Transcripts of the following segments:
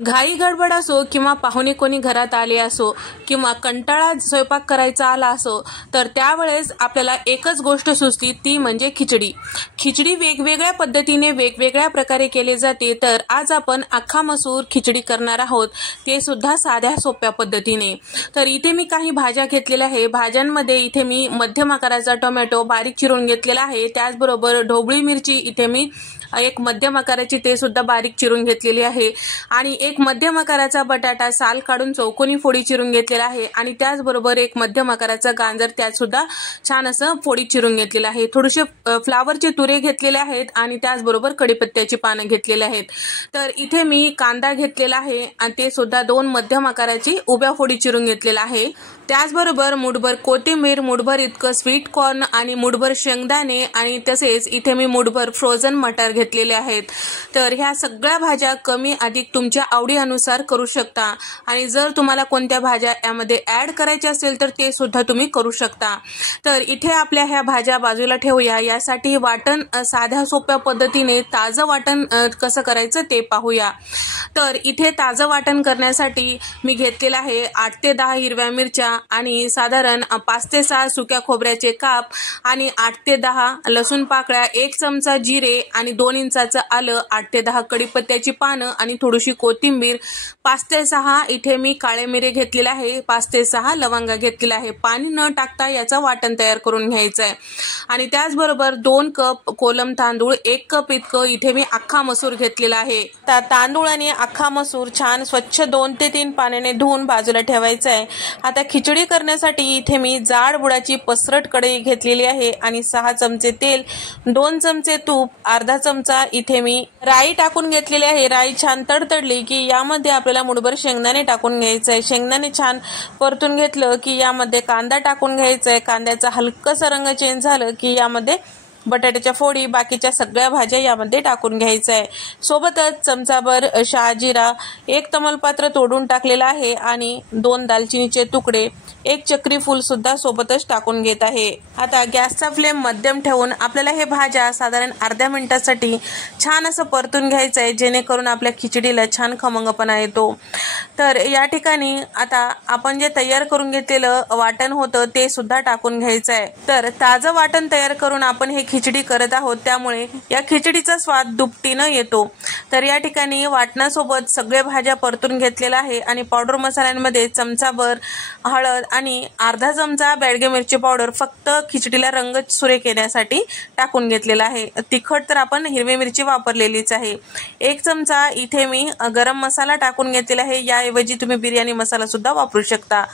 घाई गडबड असो किंवा पाहुणे कोणी घरात आले असो किंवा कंटाळा स्वयंपाक करायचा आला असो तर त्यावेळेस आपल्याला एकच गोष्ट सुचते ती म्हणजे खिचडी. खिचडी वेगवेगळ्या पद्धतीने वेगवेगळ्या प्रकारे केली जाते. तर आज आपण अख्खा मसूर खिचडी करणार आहोत, ते सुद्धा साध्या सोप्या पद्धतीने. तर इथे मी काही भाज्या घेतलेल्या आहे. भाज्यांमध्ये इथे मी मध्यम आकाराचा टोमॅटो बारीक चिरून घेतलेला आहे. त्याचबरोबर ढोबळी मिरची इथे मी एक मध्यम आकाराची ते सुद्धा बारीक चिरून घेतलेली आहे आणि एक मध्यम आकाराचा बटाटा साल काढून चौकोनी फोडी चिरून घेतलेला आहे आणि त्याचबरोबर एक मध्यम आकाराचा गाजर त्यात सुद्धा छान असं फोडी चिरून घेतलेला आहे. थोडेसे फ्लावरचे तुरे घेतलेले आहेत आणि त्याचबरोबर कढीपत्त्याची पानं घेतलेली आहेत. तर इथे मी कांदा घेतलेला आहे आणि ते सुद्धा 2 मध्यम आकाराची उभ्या फोडी चिरून घेतलेला आहे. त्याचबरोबर मुठभर कोथिंबीर, मुठभर इतकं स्वीट कॉर्न आणि मुठभर शेंगदाणे आणि तसेच इथे मी मुठभर फ्रोझन मटार घेतलेले आहेत. तर ह्या सगळ्या भाज्या कमी अधिक तुमच्या आवडीनुसार करू शकता आणि जर तुम्हाला कोणत्या भाज्या यामध्ये ऍड करायच्या असेल तर ते सुद्धा तुम्ही करू शकता. तर इथे आपल्या ह्या भाज्या बाजूला ठेवूया. यासाठी वाटण साध्या सोप्या पद्धतीने ताजं वाटण कसं करायचं ते पाहूया. तर इथे ताजं वाटण करण्यासाठी मी घेतलेलं आहे 8 ते 10 हिरव्या मिरच्या आणि साधारण 5 ते 6 सुक्या खोबऱ्याचे काप आणि 8 ते 10 लसूण पाकळ्या, 1 चमचा जिरे आणि 2 इंचाचं आलं, 8 ते 10 कढीपत्त्याची पानं आणि थोडीशी कोथिंबीर, 5 ते 6 इथे मी काळे मिरे घेतलेले आहे, 5 ते 6 लवंगा घेतलेला आहे. पाणी न टाकता याचं वाटण तयार करून घ्यायचं आहे. आणि त्याचबरोबर 2 कप कोलम तांदूळ, 1 कप इतकं इथे मी अख्खा मसूर घेतलेला आहे. तांदूळ आणि अख्खा मसूर छान स्वच्छ 2 ते 3 पाण्याने धुवून बाजूला ठेवायचं आहे. आता खिचडी करण्यासाठी इथे मी जाड बुडाची पसरट कढई घेतलेली आहे आणि 6 चमचे तेल, 2 चमचे तूप, अर्धा चमचा इथे मी राई टाकून घेतलेली आहे. राई छान तडतडली की यामध्ये आपल्याला मुठभर शेंगदाणे टाकून घ्यायचं आहे. शेंगदाणे छान परतून घेतलं की यामध्ये कांदा टाकून घ्यायचा आहे. कांद्याचा हलकासा रंग चेंज झालं की यामध्ये बटाट्याच्या फोडी, बाकीच्या सगळ्या भाज्या यामध्ये टाकून घ्यायचं आहे. सोबतच चमचाभर शहाजिरा, 1 तमालपत्र तोडून टाकलेला आहे आणि 2 दालचिनीचे तुकडे, 1 चक्री फूल सुद्धा सोबतच टाकून घेत आहे. आता गॅसचा फ्लेम मध्यम ठेवून आपल्याला हे भाज्या साधारण अर्ध्या मिनिटासाठी छान असं परतून घ्यायचं आहे, जेणेकरून आपल्या खिचडीला छान खमंगपणा येतो. तर या ठिकाणी आता आपण जे तयार करून घेतलेलं वाटण होतं ते सुद्धा टाकून घ्यायचं आहे. तर ताजं वाटण तयार करून आपण हे खिचडी करत आहोत, त्यामुळे या खिचडीचा स्वाद दुपटीनं येतो. तर या ठिकाणी वाटणासोबत सगळे भाज्या परतून घेतलेला आहे आणि पावडर मसाल्यांमध्ये चमचाभर हळद आणि अर्धा चमचा बेडगे मिरची पावडर फक्त खिचडीला रंग सुरेख येण्यासाठी टाकून घेतलेला आहे. तिखट तर आपण हिरवी मिरची वापरलेलीच आहे. 1 चमचा इथे मी गरम मसाला टाकून घेतलेला आहे. याऐवजी तुम्ही बिर्याणी मसाला सुद्धा वापरू शकता.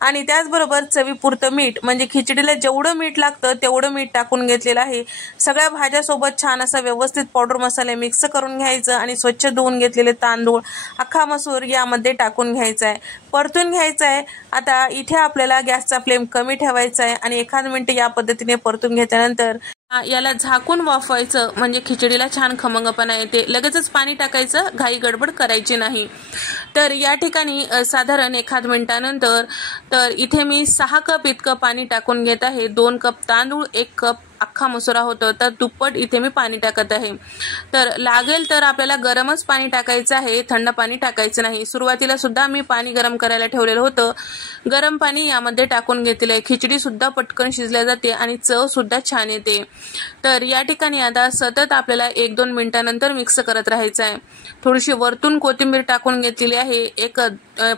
आणि त्याचबरोबर चवीपुरतं मीठ, म्हणजे खिचडीला जेवढं मीठ लागतं तेवढं मीठ टाकून घेतलेलं आहे. सगळ्या भाज्यासोबत छान असं व्यवस्थित पावडर मसाले मिक्स करून घ्यायचं आणि स्वच्छ धुवून घेतलेले तांदूळ, अख्खा मसूर यामध्ये टाकून घ्यायचा आहे, परतून घ्यायचं आहे. आता इथे आपल्याला गॅसचा फ्लेम कमी ठेवायचा आहे आणि 1 मिनिट या पद्धतीने परतून घेतल्यानंतर याला झाकून वाफवायचं, म्हणजे खिचडीला छान खमंगपणा येते. लगेचच पाणी टाकायचं, घाई गडबड करायची नाही. तर या ठिकाणी साधारण 1 मिनिटानंतर तर इथे मी 6 कप इतकं पाणी टाकून घेत आहे. 2 कप तांदूळ, 1 कप अख्खा मसुरा होतं, तर दुप्पट इथे मी पाणी टाकत आहे. तर लागेल तर आपल्याला गरमच पाणी टाकायचं आहे, थंड पाणी टाकायचं नाही. सुरुवातीला सुद्धा मी पाणी गरम करायला ठेवलेलं होतं. गरम पाणी यामध्ये टाकून घेतलेलं आहे. खिचडी सुद्धा पटकन शिजल्या जाते आणि चव सुद्धा छान येते. तर या ठिकाणी आता सतत आपल्याला 1-2 मिनिटानंतर मिक्स करत राहायचं आहे. थोडीशी वरतून कोथिंबीर टाकून घेतलेली आहे.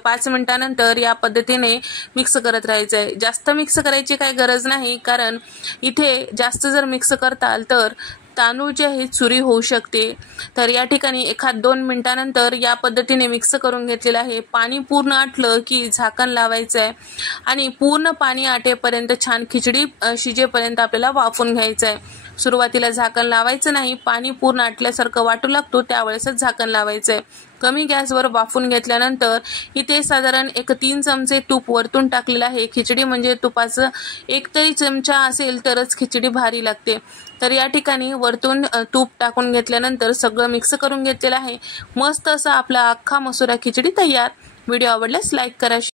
5 मिनिटानंतर या पद्धतीने मिक्स करत राहायचं आहे. जास्त मिक्स करायची काही गरज नाही, कारण इथे जास्त जर मिक्स करताल तर तांदूळ जे आहे चुरी होऊ शकते. तर या ठिकाणी 1-2 मिनिटानंतर या पद्धतीने मिक्स करून घेतलेलं आहे. पाणी पूर्ण आटलं की झाकण लावायचं आहे आणि पूर्ण पाणी आटेपर्यंत छान खिचडी शिजेपर्यंत आपल्याला वाफवून घ्यायचं आहे. सुरुवातीला झाकण लावायचं नाही, पाणी पूर्ण आटल्यासारखं वाटू लागतो त्यावेळेसच झाकण लावायचं आहे. कमी गॅसवर वाफवून घेतल्यानंतर इथे साधारण 3 चमचे तूप वरतून टाकलेलं आहे. खिचडी म्हणजे तुपाचं 1 तरी चमचा असेल तरच खिचडी भारी लागते. तर या ठिकाणी वरतून तूप टाकून घेतल्यानंतर सगळं मिक्स करून घेतलेलं आहे. मस्त असा आपला अख्खा मसुरा खिचडी तयार. व्हिडिओ आवडल्यास लाईक करा.